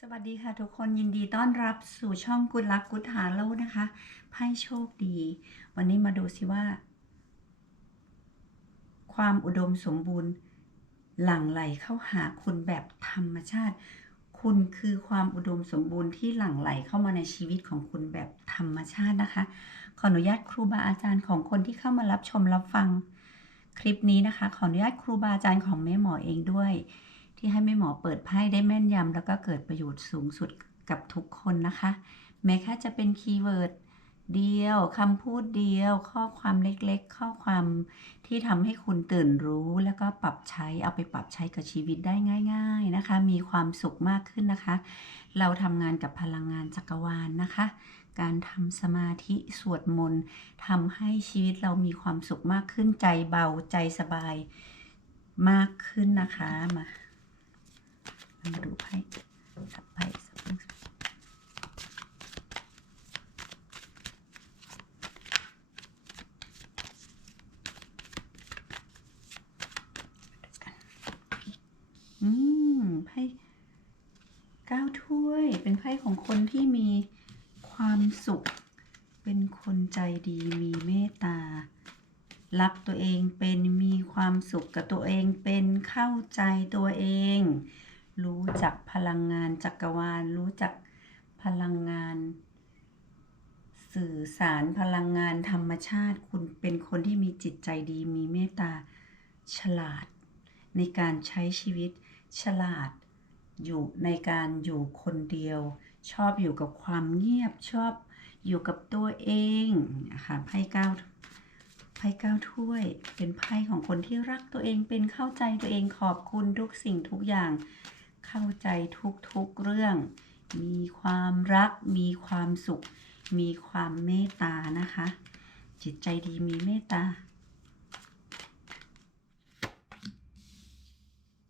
สวัสดีค่ะทุกคนยินดีต้อนรับสู่ช่องกุดลักกุดหาโลนะคะไพ่โชคดี วันนี้มาดูสิว่า ความอุดมสมบูรณ์ หลั่งไหลเข้าหาคุณแบบธรรมชาติ คุณคือความอุดมสมบูรณ์ที่หลั่งไหลเข้ามาในชีวิตของคุณแบบธรรมชาตินะคะ ขออนุญาตครูบาอาจารย์ของคนที่เข้ามารับชมรับฟังคลิปนี้นะคะ ขออนุญาตครูบาอาจารย์ของแม่หมอเองด้วย ที่ให้แม่หมอเปิดไพ่ได้แม่นยำแล้วก็เกิดประโยชน์สูงสุดกับทุกคนนะคะ แม้แค่จะเป็นคีย์เวิร์ดเดียวคำพูดเดียว ข้อความเล็กๆ ข้อความที่ทำให้คุณตื่นรู้ แล้วก็ปรับใช้เอาไปปรับใช้กับชีวิตได้ง่าย ๆนะคะ มีความสุขมากขึ้นนะคะ เราทำงานกับพลังงานจักรวาลนะคะ การทำสมาธิสวดมนต์ทำให้ชีวิตเรามีความสุขมากขึ้นใจเบาใจสบายมากขึ้นนะคะมา มาดูไพ่สับไพ่สับไพ่อืมไพ่เก้าถ้วย เป็นไพ่ของคนที่มีความสุข เป็นคนใจดีมีเมตตารักตัวเองเป็นมีความสุขกับตัวเองเป็นเข้าใจตัวเอง รู้จักพลังงานจักรวาล รู้จักพลังงาน สื่อสารพลังงานธรรมชาติ คุณเป็นคนที่มีจิตใจดี มีเมตตาฉลาด ในการใช้ชีวิตฉลาด อยู่ในการอยู่คนเดียว ชอบอยู่กับความเงียบชอบอยู่กับตัวเองนะคะไพ่เก้าไพ่เก้าถ้วย เป็นไพ่ของคนที่รักตัวเองเป็นเข้าใจตัวเองขอบคุณทุกสิ่งทุกอย่าง เข้าใจทุกๆเรื่อง มีความรัก มีความสุข มีความเมตตานะคะ จิตใจดีมีเมตตา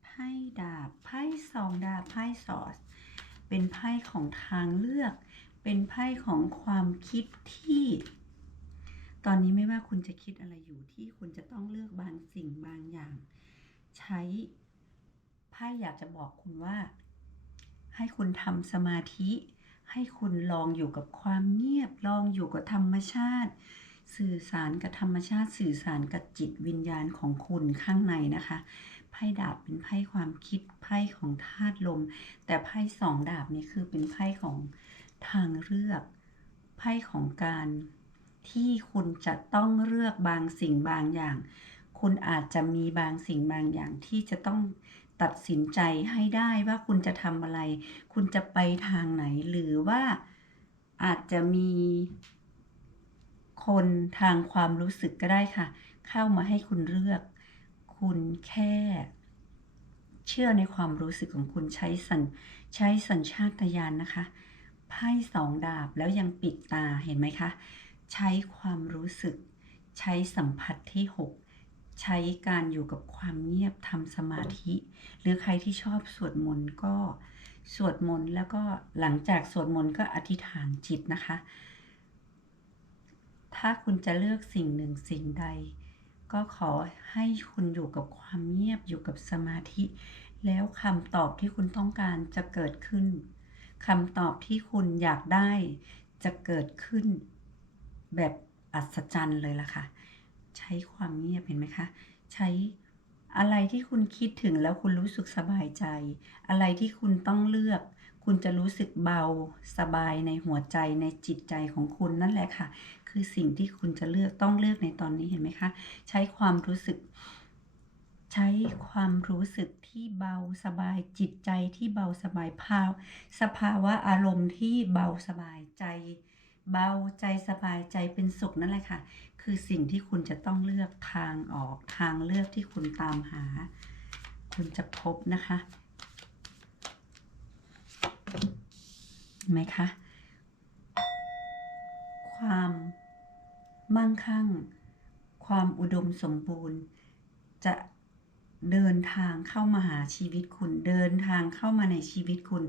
ไพ่ดาบไพ่สองดาบไพ่สอสเป็นไพ่ของทางเลือก เป็นไพ่ของความคิดที่ ตอนนี้ไม่ว่าคุณจะคิดอะไรอยู่ที่คุณจะต้องเลือกบางสิ่งบางอย่าง ใช้ พ่อยากจะบอกคุณว่า ให้คุณทำสมาธิ ให้คุณลองอยู่กับความเงียบ ลองอยู่กับธรรมชาติ สื่อสารกับธรรมชาติ สื่อสารกับจิตวิญญาณของคุณข้างในนะคะไพ่ดาบเป็นไพ่ความคิดไพ่ของธาตุลม แต่ไพ่สองดาบนี่คือเป็นไพ่ของทางเลือกไพ่ของการที่คุณจะต้องเลือกบางสิ่งบางอย่าง คุณอาจจะมีบางสิ่งบางอย่างที่จะต้อง ตัดสินใจให้ได้ว่าคุณจะทำอะไร คุณจะไปทางไหนหรือว่าอาจจะมีคนทางความรู้สึกก็ได้ค่ะ เข้ามาให้คุณเลือก คุณแค่ เชื่อในความรู้สึกของคุณใช้สัญใช้สัญชาตญาณนะคะไพ่สองดาบแล้วยังปิดตาเห็นไหมคะ ใช้ความรู้สึก ใช้สัมผัสที่6 ใช้การอยู่กับความเงียบทำสมาธิ หรือใครที่ชอบสวดมนต์ก็สวดมนต์แล้วก็หลังจากสวดมนต์ก็อธิษฐานจิตนะคะ ถ้าคุณจะเลือกสิ่งหนึ่งสิ่งใด ก็ขอให้คุณอยู่กับความเงียบอยู่กับสมาธิ แล้วคำตอบที่คุณต้องการจะเกิดขึ้นคำตอบที่คุณอยากได้จะเกิดขึ้นแบบอัศจรรย์เลยล่ะค่ะ ใช้ความเงียบเห็นไหมคะ ใช้อะไรที่คุณคิดถึงแล้วคุณรู้สึกสบายใจ อะไรที่คุณต้องเลือก คุณจะรู้สึกเบาสบายในหัวใจในจิตใจของคุณนั่นแหละค่ะ คือสิ่งที่คุณจะเลือกต้องเลือกในตอนนี้เห็นไหมคะ ใช้ความรู้สึก ใช้ความรู้สึกที่เบาสบายจิตใจที่เบาสบายภาวสภาวะอารมณ์ที่เบาสบายใจ เบาใจสบายใจเป็นสุขนั่นแหละค่ะ คือสิ่งที่คุณจะต้องเลือกทางออกทางเลือกที่คุณตามหา คุณจะพบนะคะเห็นไหมคะความมั่งคั่ง ความอุดมสมบูรณ์ จะเดินทางเข้ามาหาชีวิตคุณ เดินทางเข้ามาในชีวิตคุณ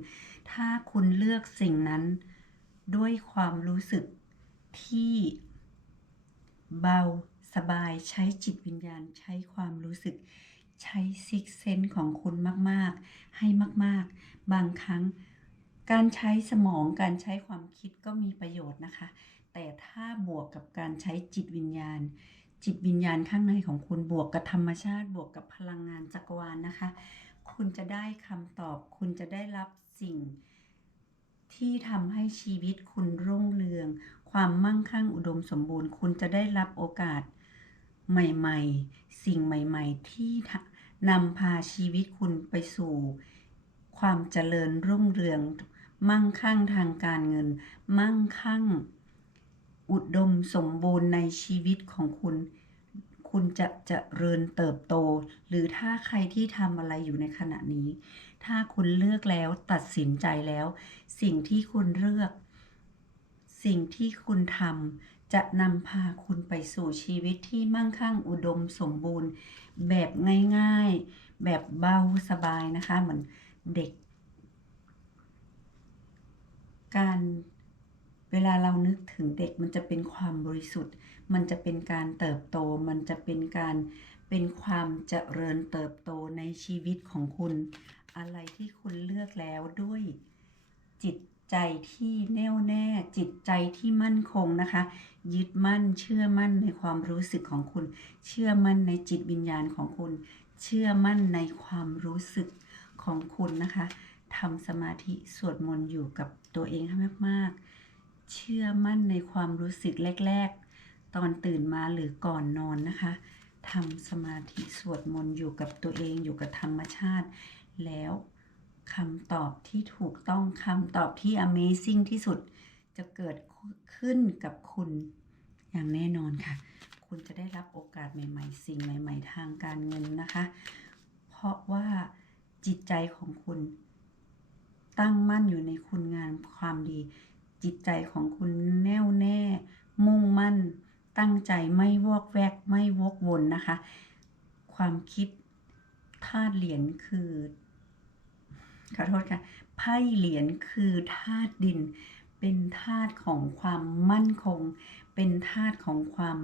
ถ้าคุณเลือกสิ่งนั้น ด้วยความรู้สึกที่ เบาสบายใช้จิตวิญญาณ ใช้ความรู้สึก ใช้ซิกเซนของคุณมาก ๆ ให้มาก ๆ บางครั้ง การใช้สมองการใช้ความคิดก็มีประโยชน์นะคะ แต่ถ้าบวกกับการใช้จิตวิญญาณ จิตวิญญาณข้างในของคุณบวกกับธรรมชาติบวกกับพลังงานจักรวาลนะคะ คุณจะได้คำตอบ คุณจะได้รับสิ่ง ที่ทำให้ชีวิตคุณรุ่งเรือง ความมั่งคั่งอุดมสมบูรณ์ คุณจะได้รับโอกาสใหม่ ๆ สิ่งใหม่ ๆ ที่นำพาชีวิตคุณไปสู่ ความเจริญรุ่งเรือง มั่งคั่งทางการเงิน มั่งคั่ง อุดมสมบูรณ์ในชีวิตของคุณ คุณจะเจริญเติบโต หรือถ้าใครที่ทำอะไรอยู่ในขณะนี้ ถ้าคุณเลือกแล้วตัดสินใจแล้ว สิ่งที่คุณเลือก สิ่งที่คุณทำจะนำพาคุณไปสู่ชีวิตที่มั่งคั่งอุดมสมบูรณ์ แบบง่ายๆ แบบเบาสบายนะคะ เหมือนเด็ก การ เวลาเรานึกถึงเด็กมันจะเป็นความบริสุทธิ์ มันจะเป็นการเติบโต มันจะเป็นการเป็นความเจริญเติบโตในชีวิตของคุณ อะไรที่คุณเลือกแล้วด้วยจิตใจที่แน่วแน่จิตใจที่มั่นคงนะคะ ยึดมั่นเชื่อมั่นในความรู้สึกของคุณ เชื่อมั่นในจิตวิญญาณของคุณ เชื่อมั่นในความรู้สึกของคุณนะคะทำสมาธิสวดมนต์อยู่กับตัวเองให้มากๆ เชื่อมั่นในความรู้สึกแรก ๆ ตอนตื่นมาหรือก่อนนอนนะคะทำสมาธิสวดมนต์อยู่กับตัวเองอยู่กับธรรมชาติ แล้วคำตอบที่ถูกต้องคำตอบที่ Amazing ที่สุด จะเกิดขึ้นกับคุณอย่างแน่นอนค่ะ คุณจะได้รับโอกาสใหม่ ๆ สิ่งใหม่ ๆ ทางการเงินนะคะ เพราะว่าจิตใจของคุณ ตั้งมั่นอยู่ในคุณงามความดี จิตใจของคุณแน่วแน่ มุ่งมั่น ตั้งใจไม่วอกแวก ไม่วกวนนะคะ ความคิดธาตุเหรียญคือขอโทษค่ะไพ่เหรียญคือธาตุดิน เป็นธาตุของความมั่นคง เป็นธาตุของความ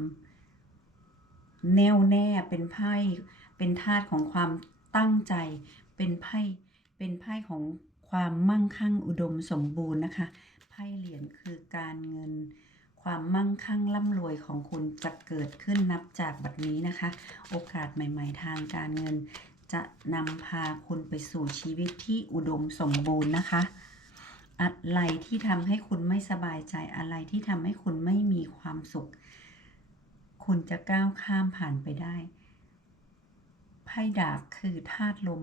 แน่วแน่เป็นไพ่เป็นธาตุของความตั้งใจ เป็นไพ่เป็นไพ่ของความมั่งคั่งอุดมสมบูรณ์นะคะ ไพ่เหรียญคือการเงินความมั่งคั่งร่ำรวยของคุณจะเกิดขึ้นนับจากบัดนี้นะคะ โอกาสใหม่ ๆ ทางการเงิน จะนำพาคุณไปสู่ชีวิตที่อุดมสมบูรณ์นะคะ อะไรที่ทำให้คุณไม่สบายใจอะไรที่ทำให้คุณไม่มีความสุข คุณจะก้าวข้ามผ่านไปได้ไพ่ดาบคือธาตุลม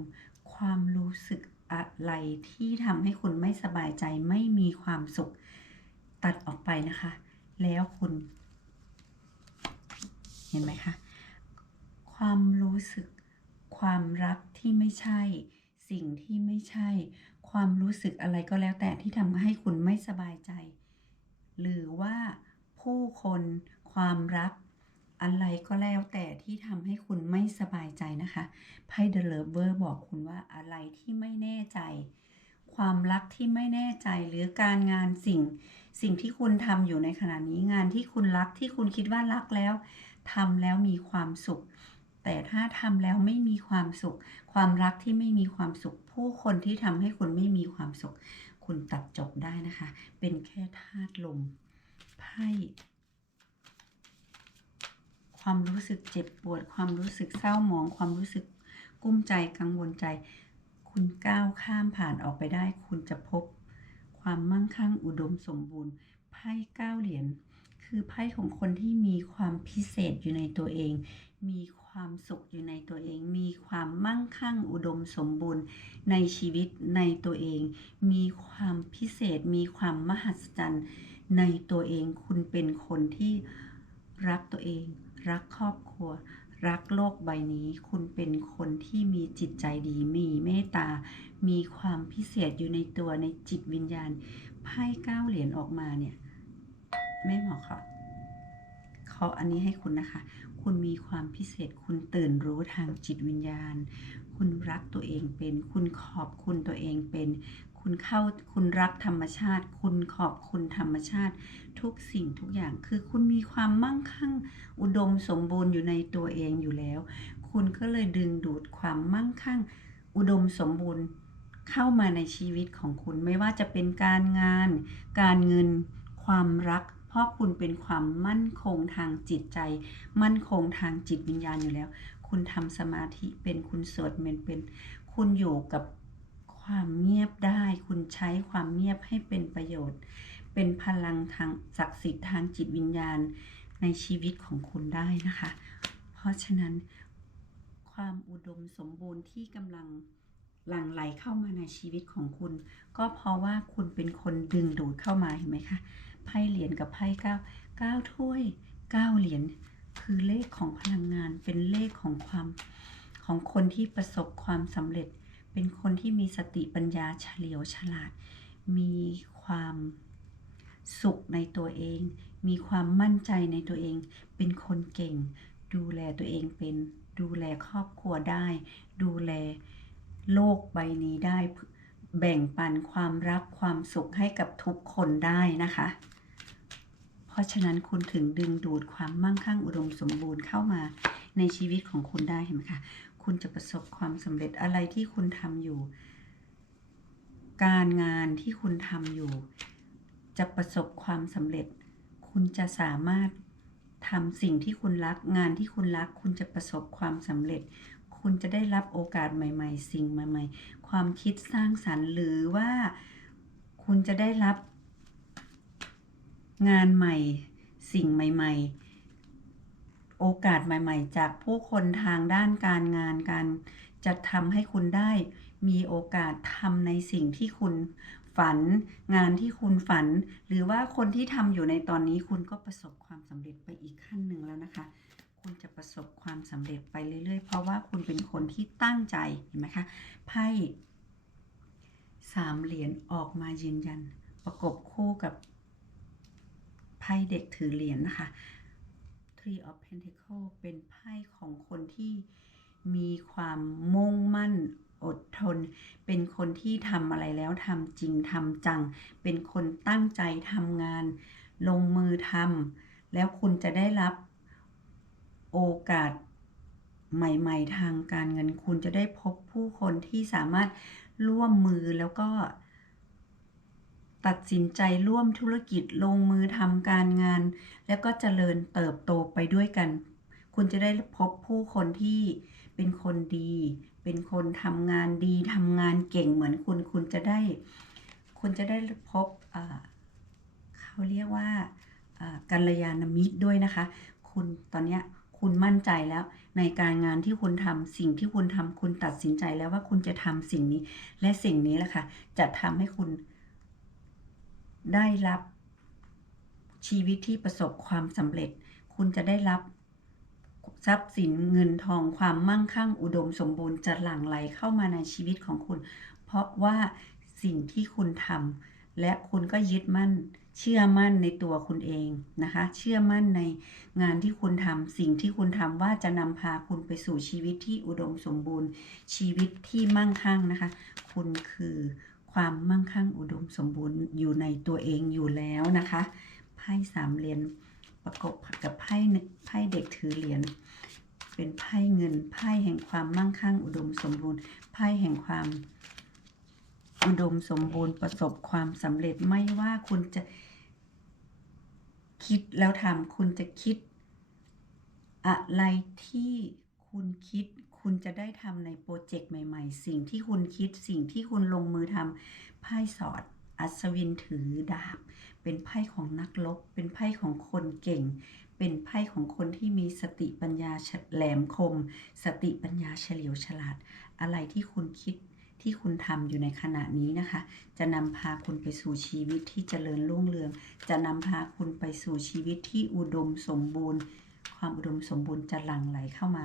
ความรู้สึก อะไรที่ทำให้คุณไม่สบายใจไม่มีความสุขตัดออกไปนะคะ แล้วคุณ เห็นไหมคะ ความรู้สึก ความรักที่ไม่ใช่ สิ่งที่ไม่ใช่ ความรู้สึกอะไรก็แล้วแต่ที่ทำให้คุณไม่สบายใจ หรือว่าผู้คน ความรักอะไรก็แล้วแต่ที่ทำให้คุณ สบายใจนะคะไพ่ The Lover บอกคุณว่าอะไรที่ไม่แน่ใจ ความรักที่ไม่แน่ใจหรือการงานสิ่ง สิ่งที่คุณทำอยู่ในขณะนี้งานที่คุณรักที่คุณคิดว่ารักแล้วทำแล้วมีความสุข แต่ถ้าทำแล้วไม่มีความสุข ความรักที่ไม่มีความสุข ผู้คนที่ทำให้คุณไม่มีความสุข คุณตัดจบได้นะคะ เป็นแค่ธาตุลมไพ่ ความรู้สึกเจ็บปวด ความรู้สึกเศร้าหมอง ความรู้สึกกุ้มใจกังวลใจ คุณก้าวข้ามผ่านออกไปได้ คุณจะพบ ความมั่งคั่งอุดมสมบูรณ์ไพ่เก้าเหรียญคือไพ่ของคนที่มีความพิเศษอยู่ในตัวเอง มีความสุขอยู่ในตัวเอง มีความมั่งคั่งอุดมสมบูรณ์ในชีวิตในตัวเอง มีความพิเศษ มีความมหัศจรรย์ในตัวเอง คุณเป็นคนที่รักตัวเอง รักครอบครัว รักโลกใบนี้ คุณเป็นคนที่มีจิตใจดี มีเมตตา มีความพิเศษอยู่ในตัวในจิตวิญญาณ ไพ่เก้าเหรียญออกมาเนี่ยแม่หมอขอขออันนี้ให้คุณนะคะ คุณมีความพิเศษ คุณตื่นรู้ทางจิตวิญญาณ คุณรักตัวเองเป็น คุณขอบคุณตัวเองเป็น คุณเข้าคุณรักธรรมชาติ คุณขอบคุณธรรมชาติ ทุกสิ่งทุกอย่างคือคุณมีความมั่งคั่ง อุดมสมบูรณ์อยู่ในตัวเองอยู่แล้ว คุณก็เลยดึงดูดความมั่งคั่ง อุดมสมบูรณ์เข้ามาในชีวิตของคุณไม่ว่าจะเป็นการงาน การเงิน ความรัก เพราะคุณเป็นความมั่นคงทางจิตใจ มั่นคงทางจิตวิญญาณอยู่แล้ว คุณทำสมาธิเป็นคุณสวดมนต์เป็น คุณอยู่กับ ความเงียบได้ คุณใช้ความเงียบให้เป็นประโยชน์ เป็นพลังทางศักดิ์สิทธิ์ทางจิตวิญญาณในชีวิตของคุณได้นะคะ เพราะฉะนั้น ความอุดมสมบูรณ์ที่กำลังหลั่งไหลเข้ามาในชีวิตของคุณ ก็เพราะว่าคุณเป็นคนดึงดูดเข้ามาเห็นไหมคะไพ่เหรียญกับไพ่เก้าเก้าถ้วยเก้าเหรียญคือเลขของพลังงานเป็นเลขของความของคนที่ประสบความสำเร็จ เป็นคนที่มีสติปัญญาเฉลียวฉลาด มีความสุขในตัวเอง มีความมั่นใจในตัวเอง เป็นคนเก่ง ดูแลตัวเองเป็น ดูแลครอบครัวได้ ดูแลโลกใบนี้ได้ แบ่งปันความรักความสุขให้กับทุกคนได้นะคะ เพราะฉะนั้นคุณถึงดึงดูดความมั่งคั่งอุดมสมบูรณ์เข้ามาในชีวิตของคุณได้เห็นไหมคะ คุณจะประสบความสำเร็จอะไรที่คุณทำอยู่ การงานที่คุณทำอยู่ จะประสบความสำเร็จ คุณจะสามารถทำสิ่งที่คุณรัก งานที่คุณรัก คุณจะประสบความสำเร็จ คุณจะได้รับโอกาสใหม่ ๆ สิ่งใหม่ ๆ ความคิดสร้างสรรค์หรือว่าคุณจะได้รับงานใหม่ สิ่งใหม่ ๆ โอกาสใหม่ ๆ จากผู้คนทางด้านการงานการจะทำให้คุณได้ มีโอกาสทำในสิ่งที่คุณฝัน งานที่คุณฝัน หรือว่าคนที่ทำอยู่ในตอนนี้คุณก็ประสบความสำเร็จไปอีกขั้นหนึ่งแล้วนะคะ คุณจะประสบความสำเร็จไปเรื่อย ๆ เพราะว่าคุณเป็นคนที่ตั้งใจเห็นไหมคะไพ่สามเหรียญออกมายืนยัน ประกบคู่กับไพ่เด็กถือเหรียญนะคะ Three of Pentacle เป็นไพ่ของคนที่มีความมุ่งมั่นอดทน เป็นคนที่ทำอะไรแล้วทำจริงทำจัง เป็นคนตั้งใจทำงาน ลงมือทำแล้วคุณจะได้รับโอกาสใหม่ ๆ ทางการเงิน คุณจะได้พบผู้คนที่สามารถร่วมมือแล้วก็ ตัดสินใจร่วมธุรกิจลงมือทำการงาน แล้วก็เจริญเติบโตไปด้วยกัน คุณจะได้พบผู้คนที่เป็นคนดี เป็นคนทำงานดีทำงานเก่งเหมือนคุณ คุณจะได้ คุณจะได้พบเขาเรียกว่าอ่ากัลยาณมิตรด้วยนะคะ คุณตอนนี้คุณมั่นใจแล้วในการงานที่คุณทำสิ่งที่คุณทำคุณตัดสินใจแล้วว่าคุณจะทำสิ่งนี้ และสิ่งนี้แหละค่ะจะทำให้คุณ ได้รับชีวิตที่ประสบความสำเร็จ คุณจะได้รับทรัพย์สินเงินทองความมั่งคั่ง อุดมสมบูรณ์จะหลั่งไหลเข้ามาในชีวิตของคุณ เพราะว่าสิ่งที่คุณทำและคุณก็ยึดมั่น เชื่อมั่นในตัวคุณเองนะคะ เชื่อมั่นในงานที่คุณทำสิ่งที่คุณทำว่าจะนำพาคุณไปสู่ชีวิตที่อุดมสมบูรณ์ ชีวิตที่มั่งคั่งนะคะ คุณคือ ความมั่งคั่งอุดมสมบูรณ์อยู่ในตัวเองอยู่แล้วนะคะไพ่สามเหรียญประกบกับไพ่ไพ่เด็กถือเหรียญเป็นไพ่เงินไพ่แห่งความมั่งคั่งอุดมสมบูรณ์ไพ่แห่งความอุดมสมบูรณ์ประสบความสำเร็จไม่ว่าคุณจะคิดแล้วทำคุณจะคิด อะไรที่คุณคิด คุณจะได้ทำในโปรเจกต์ใหม่ ๆ สิ่งที่คุณคิดสิ่งที่คุณลงมือทำไพ่สอด อัศวินถือดาบ เป็นไพ่ของนักรบเป็นไพ่ของคนเก่ง เป็นไพ่ของคนที่มีสติปัญญาแหลมคม สติปัญญาเฉลียวฉลาด อะไรที่คุณคิดที่คุณทำอยู่ในขณะนี้นะคะ จะนำพาคุณไปสู่ชีวิตที่เจริญรุ่งเรือง จะนำพาคุณไปสู่ชีวิตที่อุดมสมบูรณ์ ความอุดมสมบูรณ์จะหลั่งไหลเข้ามา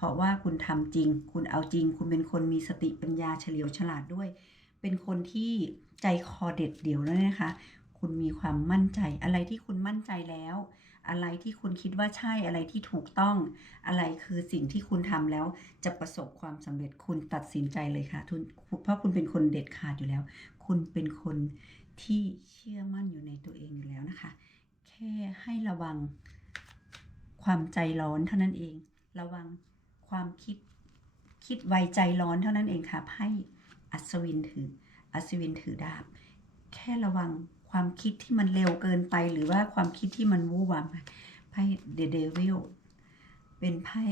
เพราะว่าคุณทำจริง คุณเอาจริง คุณเป็นคนมีสติปัญญาเฉลียวฉลาดด้วย เป็นคนที่ใจคอเด็ดเดี่ยวด้วนะคะ คุณมีความมั่นใจ อะไรที่คุณมั่นใจแล้ว อะไรที่คุณคิดว่าใช่ อะไรที่ถูกต้อง อะไรคือสิ่งที่คุณทำแล้ว จะประสบความสำเร็จ คุณตัดสินใจเลยค่ะทุนเพราะคุณเป็นคนเด็ดขาดอยู่แล้ว คุณเป็นคนที่เชื่อมั่นอยู่ในตัวเองอยู่แล้วนะคะ แค่ให้ระวังความใจร้อนเท่านั้นเอง ระวัง ความคิดคิดไวใจร้อนเท่านั้นเองค่ะไพ่อัศวินถือ อัศวินถือดาบ แค่ระวังความคิดที่มันเร็วเกินไป หรือว่าความคิดที่มันวู่วามไปไพ่เดเดวิลเป็นไพ่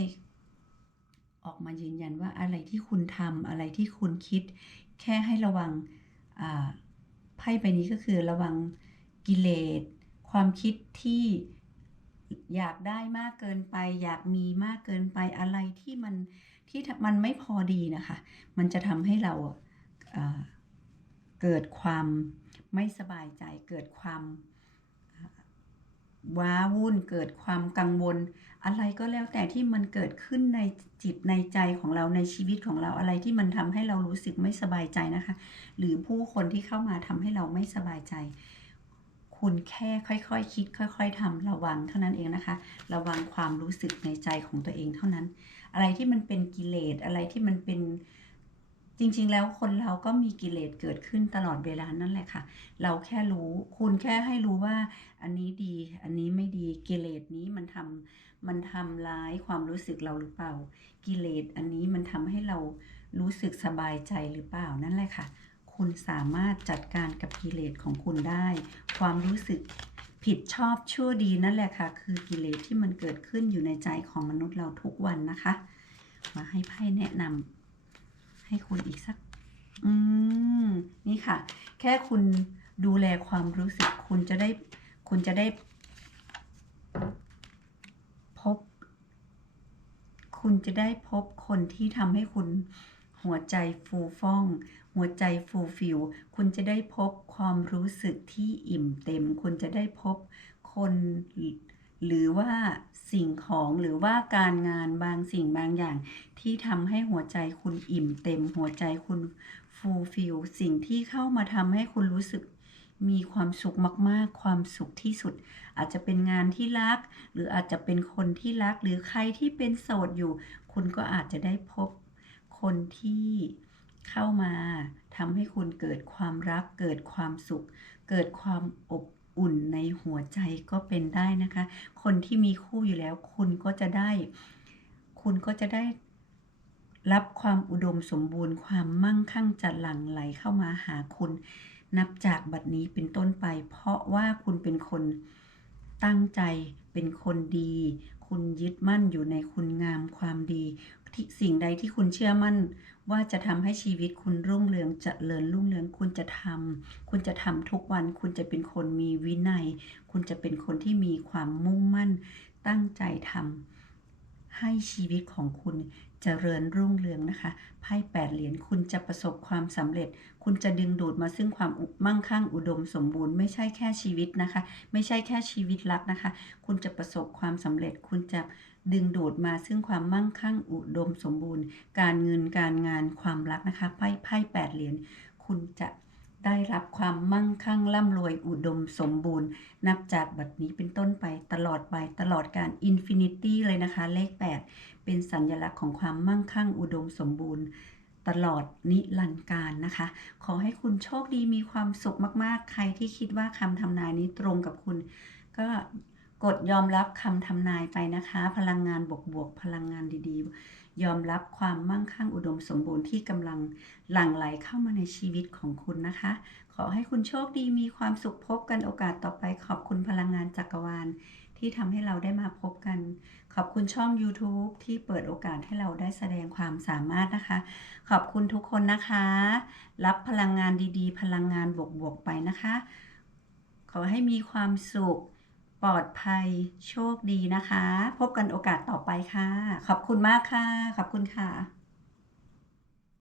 ออกมายืนยันว่าอะไรที่คุณทำอะไรที่คุณคิด แค่ให้ระวังไพ่ใบนี้ก็คือระวังกิเลสความคิดที่ อยากได้มากเกินไป อยากมีมากเกินไปอะไรที่มันที่มันไม่พอดีนะคะ มันจะทำให้เราเกิดความไม่สบายใจ เกิดความว้าวุ่นเกิดความกังวล อะไรก็แล้วแต่ที่มันเกิดขึ้นในจิตในใจของเราในชีวิตของเราอะไรที่มันทำให้เรารู้สึกไม่สบายใจนะคะ หรือผู้คนที่เข้ามาทำให้เราไม่สบายใจ คุณแค่ค่อยๆคคิด ค่อย ๆทำระวังเท่านั้นเองนะคะ ระวังความรู้สึกในใจของตัวเองเท่านั้น อะไรที่มันเป็นกิเลสอะไรที่มันเป็นจริง ๆ แล้วคนเราก็มีกิเลสเกิดขึ้นตลอดเวลานั่นแหละค่ะ เราแค่รู้ คุณแค่ให้รู้ว่า อันนี้ดี อันนี้ไม่ดี กิเลสนี้มันทำมันทำร้ายความรู้สึกเราหรือเปล่า กิเลสอันนี้มันทำให้เรารู้สึกสบายใจหรือเปล่านั่นแหละค่ะ คุณสามารถจัดการกับกิเลสของคุณได้ ความรู้สึกผิดชอบชั่วดีนั่นแหละค่ะ คือกิเลสที่มันเกิดขึ้นอยู่ในใจของมนุษย์เราทุกวันนะคะ มาให้ไพ่แนะนำให้คุณอีกสัก อืม นี่ค่ะ แค่คุณดูแลความรู้สึก คุณจะได้ คุณจะได้ พบ คุณจะได้พบคนที่ทำให้คุณ หัวใจฟูฟ่อง หัวใจฟูฟิลคุณจะได้พบความรู้สึกที่อิ่มเต็ม คุณจะได้พบคนหรือว่าสิ่งของหรือว่าการงานบางสิ่งบางอย่าง ที่ทำให้หัวใจคุณอิ่มเต็ม หัวใจคุณฟูฟิลสิ่งที่เข้ามาทำให้คุณรู้สึกมีความสุขมาก ๆ ความสุขที่สุด อาจจะเป็นงานที่รัก หรืออาจจะเป็นคนที่รัก หรือใครที่เป็นโสดอยู่ คุณก็อาจจะได้พบ คนที่เข้ามาทำให้คุณเกิดความรัก เกิดความสุข เกิดความอบอุ่นในหัวใจก็เป็นได้นะคะ คนที่มีคู่อยู่แล้ว คุณก็จะได้ คุณก็จะได้รับความอุดมสมบูรณ์ ความมั่งคั่งจะหลั่งไหลเข้ามาหาคุณ นับจากบัดนี้เป็นต้นไป เพราะว่าคุณเป็นคนตั้งใจเป็นคนดี คุณยึดมั่นอยู่ในคุณงามความดี สิ่งใดที่คุณเชื่อมั่น ว่าจะทำให้ชีวิตคุณรุ่งเรืองจเจริญรุ่งเรืองคุณจะทำคุณจะทำทุกวัน คุณจะเป็นคนมีวินัย คุณจะเป็นคนที่มีความมุ่งมั่น ตั้งใจทำให้ชีวิตของคุณ เจริญรุ่งเรืองนะคะ ไพ่แปดเหรียญคุณจะประสบความสำเร็จ คุณจะดึงดูดมาซึ่งความมั่งคั่งอุดมสมบูรณ์ไม่ใช่แค่ชีวิตนะคะ ไม่ใช่แค่ชีวิตรักนะคะ คุณจะประสบความสำเร็จ คุณจะดึงดูดมาซึ่งความมั่งคั่งอุดมสมบูรณ์ การเงินการงานความรักนะคะ ไพ่ไพ่แปดเหรียญคุณจะได้รับความมั่งคั่งร่ำรวยอุดมสมบูรณ์ นับจากบัดนี้เป็นต้นไปตลอดไปตลอดการอินฟินิตี้เลยนะคะ เลข 8 เป็นสัญลักษณ์ของความมั่งคั่งอุดมสมบูรณ์ ตลอดนิรันดร์การนะคะ ขอให้คุณโชคดีมีความสุขมากๆ ใครที่คิดว่าคำทำนายนี้ตรงกับคุณ ก็กดยอมรับคำทำนายไปนะคะ พลังงานบวกๆพลังงานดีๆ ยอมรับความมั่งคั่งอุดมสมบูรณ์ที่กำลังหลั่งไหลเข้ามาในชีวิตของคุณนะคะ ขอให้คุณโชคดีมีความสุขพบกันโอกาสต่อไปขอบคุณพลังงานจักรวาล ที่ทำให้เราได้มาพบกัน ขอบคุณช่อง YouTube ที่เปิดโอกาสให้เราได้แสดงความสามารถนะคะ ขอบคุณทุกคนนะคะ รับพลังงานดีๆ พลังงานบวกๆไปนะคะ ขอให้มีความสุข ปลอดภัยโชคดีนะคะ พบกันโอกาสต่อไปค่ะ ขอบคุณมากค่ะ ขอบคุณค่ะ